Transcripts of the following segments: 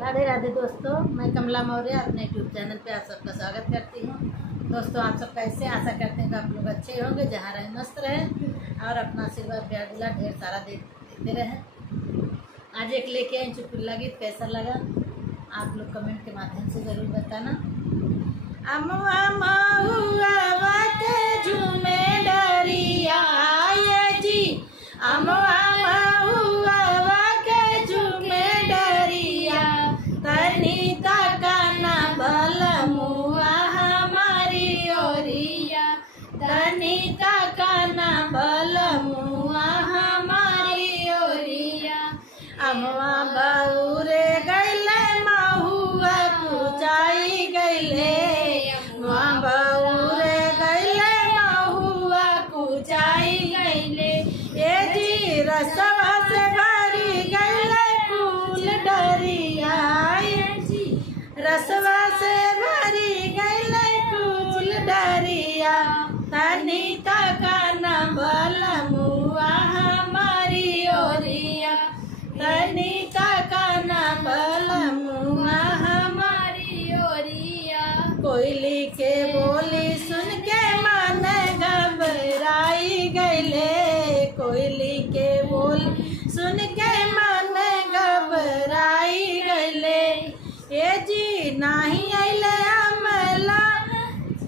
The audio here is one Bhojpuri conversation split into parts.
राधे राधे दोस्तों, मैं कमला मौर्य अपने यूट्यूब चैनल पे आप सबका स्वागत करती हूँ। दोस्तों, आप सब कैसे? आशा करते हैं कि आप लोग अच्छे होंगे, जहाँ रहे मस्त रहे और अपना आशीर्वाद प्यार दिला ढेर सारा देते रहे। आज एक लेके आई चुटकुला गीत, कैसा लगा आप लोग कमेंट के माध्यम से ज़रूर बताना। अमुआ महुआ के झूमे डरिया ये जी, अमुआ महुआ के झूमे डरिया, तनिता काना भल मुआ हमारी ओरिया, तनिता काना भल मुआ हमारी ओरिया। अमुआ बउरे गैले महुआ कुचाई गैले, अमुआ बउरे गैले महुआ कुचाई गैले, ये जी रसवा से भरी गैले फूल डरिया, ये जी रसवा से भरी गैले फूल डरिया, तनिता काना भल मुआ हमारी ओरिया, तनिता काना भल मुआ हमारी ओरिया। कोयली के बोली सुन के मन घबराई गैले, कोयली के बोली सुन के मन घबराई गैले, ये जी नहीं आइले अमला,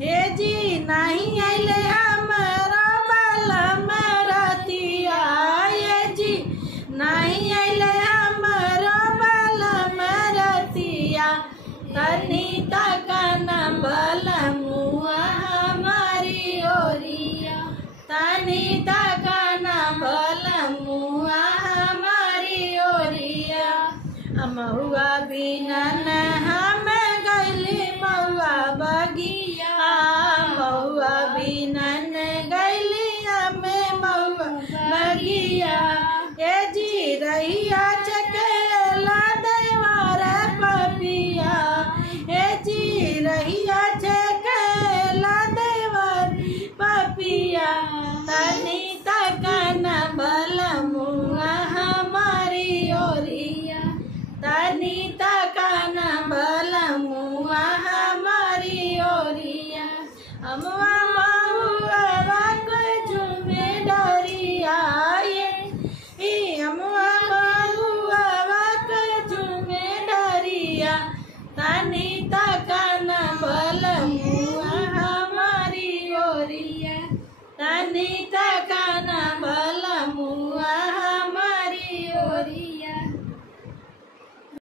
ये जी नहीं आइले हमरा बलम रतिया, ये जी नहीं आइले हमरा बलम रतिया, तनिता काना भल मुआ हमारी ओरिया, तनिता काना भल मुआ हमारी ओरिया। अमहुआ बिना